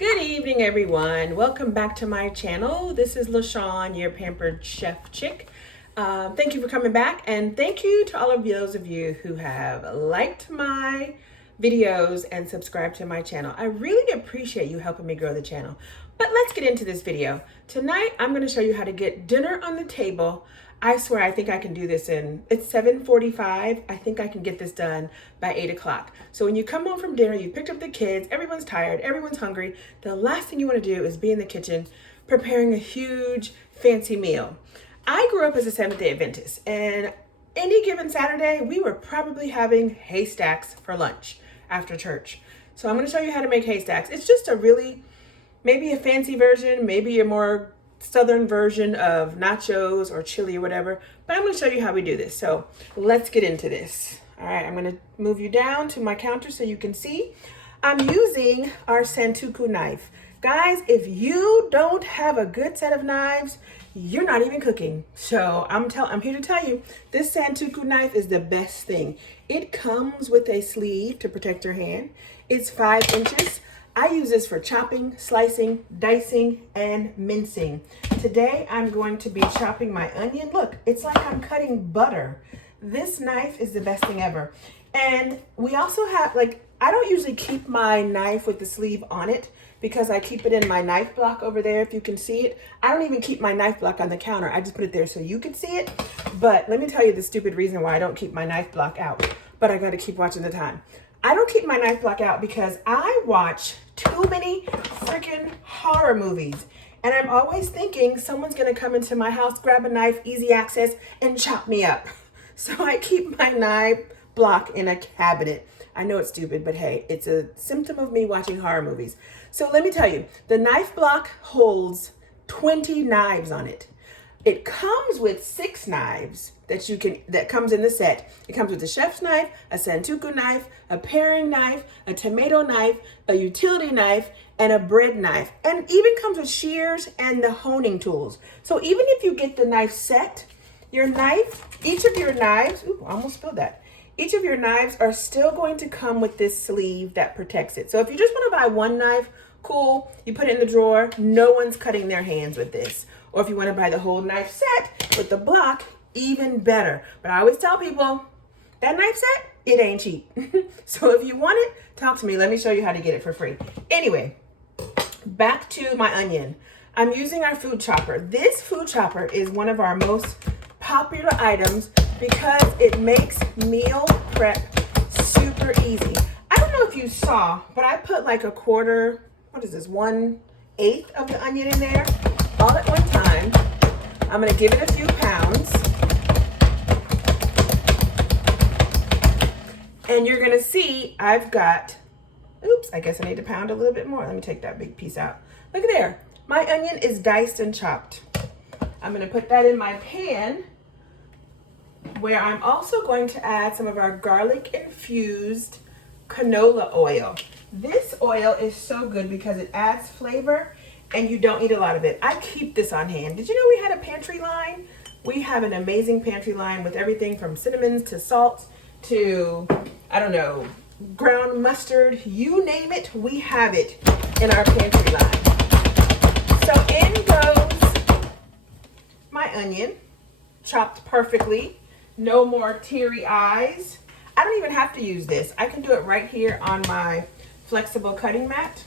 Good evening, everyone. Welcome back to my channel. This is LaShawn, your pampered chef chick. Thank you for coming back, and thank you to all of those of you who have liked my videos and subscribed to my channel. I really appreciate you helping me grow the channel. But let's get into this video. Tonight, I'm going to show you how to get dinner on the table. I swear, I think I can do this it's 7:45. I think I can get this done by 8 o'clock. So when you come home from dinner, you picked up the kids, everyone's tired, everyone's hungry. The last thing you want to do is be in the kitchen preparing a huge fancy meal. I grew up as a Seventh-day Adventist, and any given Saturday, we were probably having haystacks for lunch after church. So I'm going to show you how to make haystacks. It's just maybe a fancy version, maybe a more southern version of nachos or chili or whatever, but I'm going to show you how we do this. So let's get into this. All right, I'm going to move you down to my counter so you can see. I'm using our Santoku knife. Guys, if you don't have a good set of knives, you're not even cooking. So I'm here to tell you, this Santoku knife is the best thing. It comes with a sleeve to protect your hand. It's 5 inches. I use this for chopping, slicing, dicing, and mincing. Today, I'm going to be chopping my onion. Look, it's like I'm cutting butter. This knife is the best thing ever. And we also have, I don't usually keep my knife with the sleeve on it because I keep it in my knife block over there, if you can see it. I don't even keep my knife block on the counter. I just put it there so you can see it. But let me tell you the stupid reason why I don't keep my knife block out. But I got to keep watching the time. I don't keep my knife block out because I watch too many freaking horror movies. And I'm always thinking someone's going to come into my house, grab a knife, easy access, and chop me up. So I keep my knife block in a cabinet. I know it's stupid, but hey, it's a symptom of me watching horror movies. So let me tell you, the knife block holds 20 knives on it. It comes with 6 knives that comes in the set. It comes with a chef's knife, a Santoku knife, a paring knife, a tomato knife, a utility knife, and a bread knife. And even comes with shears and the honing tools. So even if you get the knife set, each of your knives, ooh, I almost spilled that. Each of your knives are still going to come with this sleeve that protects it. So if you just want to buy one knife, cool, you put it in the drawer, no one's cutting their hands with this. Or if you want to buy the whole knife set with the block, even better. But I always tell people, that knife set, it ain't cheap. So if you want it, talk to me. Let me show you how to get it for free. Anyway, back to my onion. I'm using our food chopper. This food chopper is one of our most popular items because it makes meal prep super easy. I don't know if you saw, but I put like a quarter, 1/8 of the onion in there all at one time. I'm going to give it a few pounds. And you're going to see I've got, oops, I guess I need to pound a little bit more. Let me take that big piece out. Look at there. My onion is diced and chopped. I'm going to put that in my pan where I'm also going to add some of our garlic infused canola oil. This oil is so good because it adds flavor and you don't need a lot of it. I keep this on hand. Did you know we had a pantry line? We have an amazing pantry line with everything from cinnamons to salt to, ground mustard. You name it, we have it in our pantry line. So in goes my onion, chopped perfectly. No more teary eyes. I don't even have to use this. I can do it right here on my flexible cutting mat.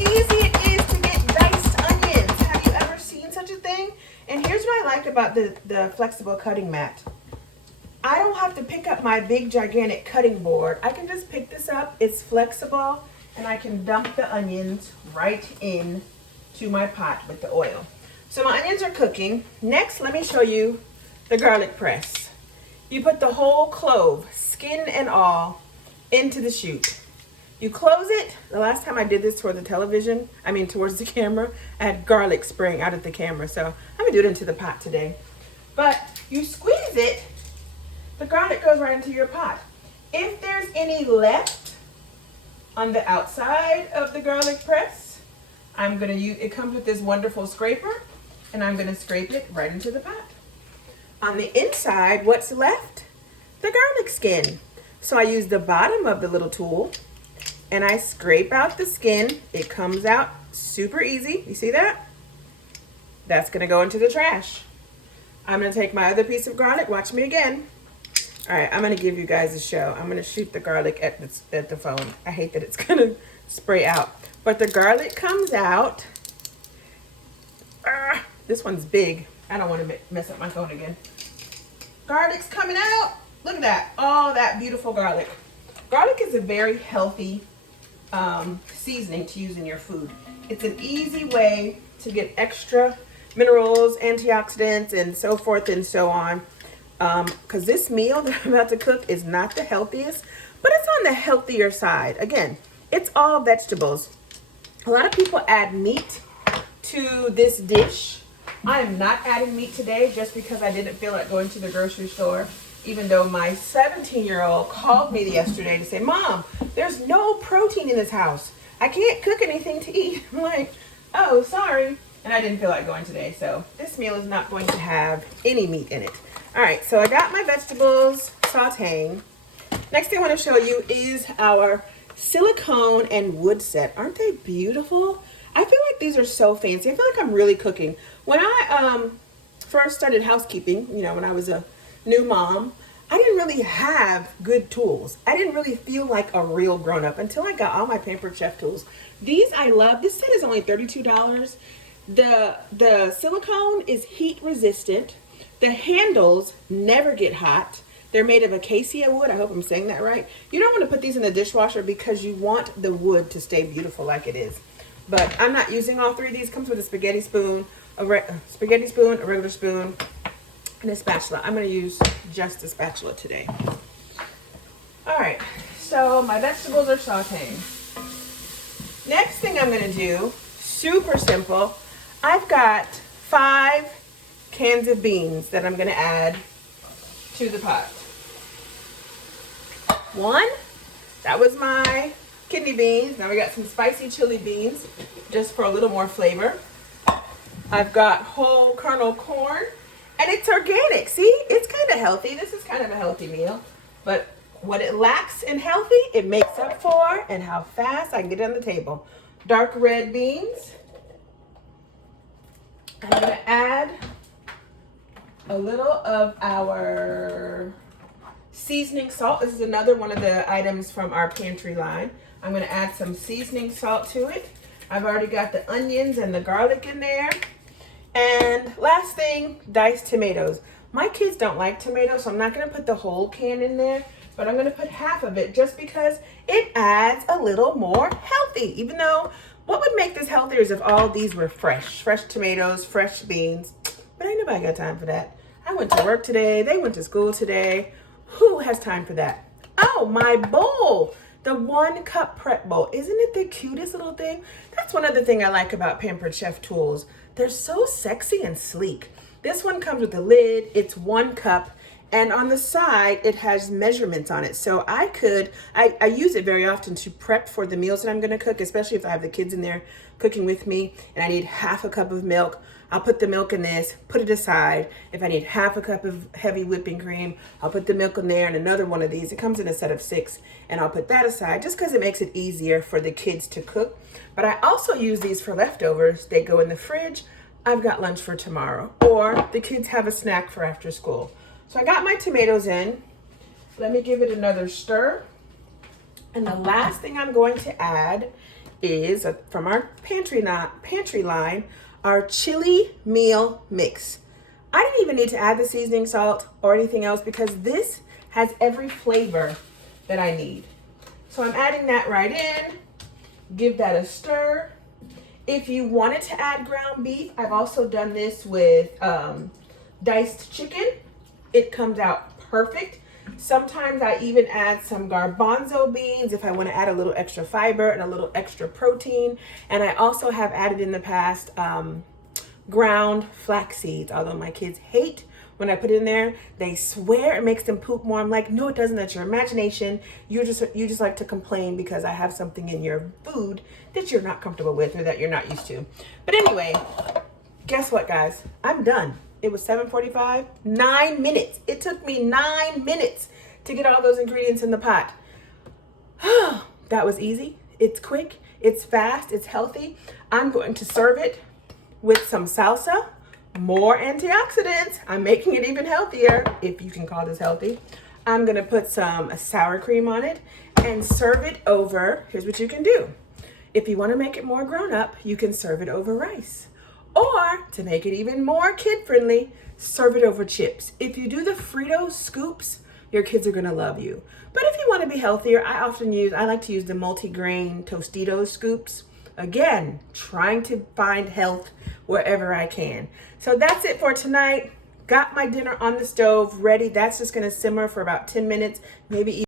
Easy it is to get diced onions. Have you ever seen such a thing? And here's what I like about the flexible cutting mat. I don't have to pick up my big gigantic cutting board. I can just pick this up. It's flexible and I can dump the onions right in to my pot with the oil. So my onions are cooking. Next, let me show you the garlic press. You put the whole clove, skin and all, into the chute. You close it. The last time I did this towards the camera, I had garlic spraying out of the camera. So I'm gonna do it into the pot today. But you squeeze it, the garlic goes right into your pot. If there's any left on the outside of the garlic press, I'm gonna use, it comes with this wonderful scraper, and I'm gonna scrape it right into the pot. On the inside, what's left? The garlic skin. So I use the bottom of the little tool and I scrape out the skin. It comes out super easy. You see that? That's gonna go into the trash. I'm gonna take my other piece of garlic. Watch me again. All right, I'm gonna give you guys a show. I'm gonna shoot the garlic at the phone. I hate that it's gonna spray out. But the garlic comes out. This one's big. I don't want to mess up my phone again. Garlic's coming out. Look at that. Oh, that beautiful garlic. Garlic is a very healthy seasoning to use in your food. It's an easy way to get extra minerals, antioxidants, and so forth and so on. Because this meal that I'm about to cook is not the healthiest, but it's on the healthier side. Again, it's all vegetables. A lot of people add meat to this dish. I am not adding meat today just because I didn't feel like going to the grocery store, even though my 17-year-old called me yesterday to say, Mom, there's no protein in this house. I can't cook anything to eat. I'm like, oh, sorry. And I didn't feel like going today, so this meal is not going to have any meat in it. All right, so I got my vegetables sauteing. Next thing I want to show you is our silicone and wood set. Aren't they beautiful? I feel like these are so fancy. I feel like I'm really cooking. When I first started housekeeping, you know, when I was a new mom, I didn't really have good tools. I didn't really feel like a real grown-up until I got all my Pampered Chef tools. These I love. This set is only $32. The silicone is heat resistant. The handles never get hot. They're made of acacia wood. I hope I'm saying that right. You don't want to put these in the dishwasher because you want the wood to stay beautiful like it is. But I'm not using all three of these. Comes with a spaghetti spoon, a regular spoon, and a spatula. I'm going to use just a spatula today. All right, so my vegetables are sauteing. Next thing I'm going to do, super simple. I've got 5 cans of beans that I'm going to add to the pot. 1, that was my kidney beans. Now we got some spicy chili beans just for a little more flavor. I've got whole kernel corn, and it's organic. See, it's kind of healthy. This is kind of a healthy meal, but what it lacks in healthy, it makes up for, and how fast I can get it on the table. Dark red beans. I'm going to add a little of our seasoning salt. This is another one of the items from our pantry line. I'm going to add some seasoning salt to it. I've already got the onions and the garlic in there. And last thing, diced tomatoes. My kids don't like tomatoes, so I'm not going to put the whole can in there, but I'm going to put half of it just because it adds a little more healthy. Even though what would make this healthier is if all these were fresh tomatoes, fresh beans. But ain't nobody got time for that. I went to work today. They went to school today. Who has time for that? Oh, my bowl. The 1 cup prep bowl. Isn't it the cutest little thing? That's one other thing I like about Pampered Chef tools. They're so sexy and sleek. This one comes with a lid. It's 1 cup. And on the side, it has measurements on it. So I use it very often to prep for the meals that I'm gonna cook, especially if I have the kids in there cooking with me and I need half a cup of milk. I'll put the milk in this, put it aside. If I need half a cup of heavy whipping cream, I'll put the milk in there and another one of these. It comes in a set of 6, and I'll put that aside just because it makes it easier for the kids to cook. But I also use these for leftovers. They go in the fridge. I've got lunch for tomorrow, or the kids have a snack for after school. So I got my tomatoes in. Let me give it another stir. And the last thing I'm going to add is from our pantry line, our chili meal mix. I didn't even need to add the seasoning salt or anything else because this has every flavor that I need. So I'm adding that right in. Give that a stir. If you wanted to add ground beef, I've also done this with diced chicken. It comes out perfect. Sometimes I even add some garbanzo beans if I want to add a little extra fiber and a little extra protein. And I also have added in the past ground flax seeds, although my kids hate when I put it in there. They swear it makes them poop more. I'm like, no, it doesn't. That's your imagination. You just like to complain because I have something in your food that you're not comfortable with or that you're not used to. But anyway, guess what, guys? I'm done. It was 7:45, 9 minutes. It took me 9 minutes to get all those ingredients in the pot. That was easy. It's quick, it's fast, it's healthy. I'm going to serve it with some salsa, more antioxidants. I'm making it even healthier, if you can call this healthy. I'm gonna put some sour cream on it and serve it over, here's what you can do. If you wanna make it more grown up, you can serve it over rice. Or, to make it even more kid-friendly, serve it over chips. If you do the Frito scoops, your kids are gonna love you. But if you wanna be healthier, I like to use the multi-grain Tostitos scoops. Again, trying to find health wherever I can. So that's it for tonight. Got my dinner on the stove ready. That's just gonna simmer for about 10 minutes, maybe even